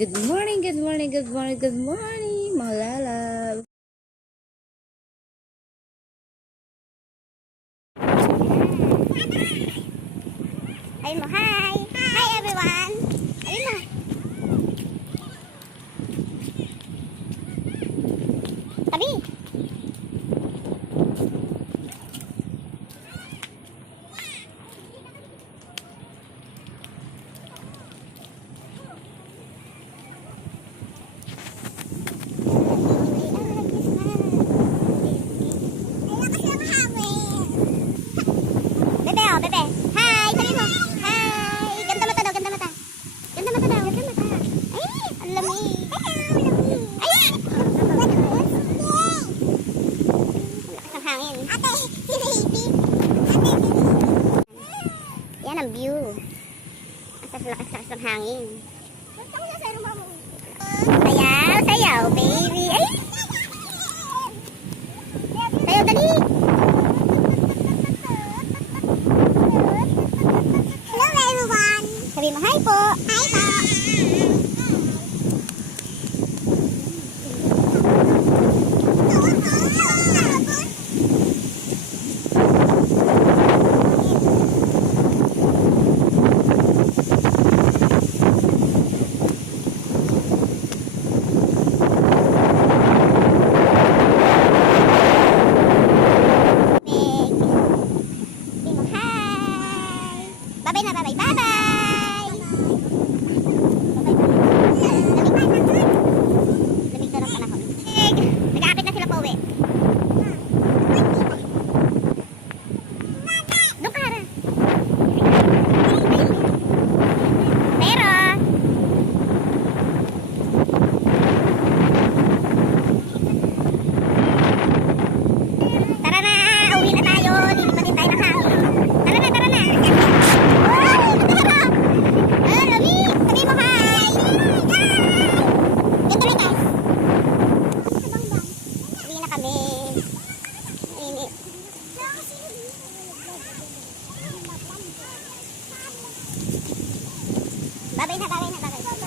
Good morning, good morning, good morning, good morning, Malala. lalab. Ayun hi! Hi everyone! Ayun Abi. view. At sa lakas-lakas ng hangin. Basta ko na sa'yo, kami. Init. Babay na, babay na, babay.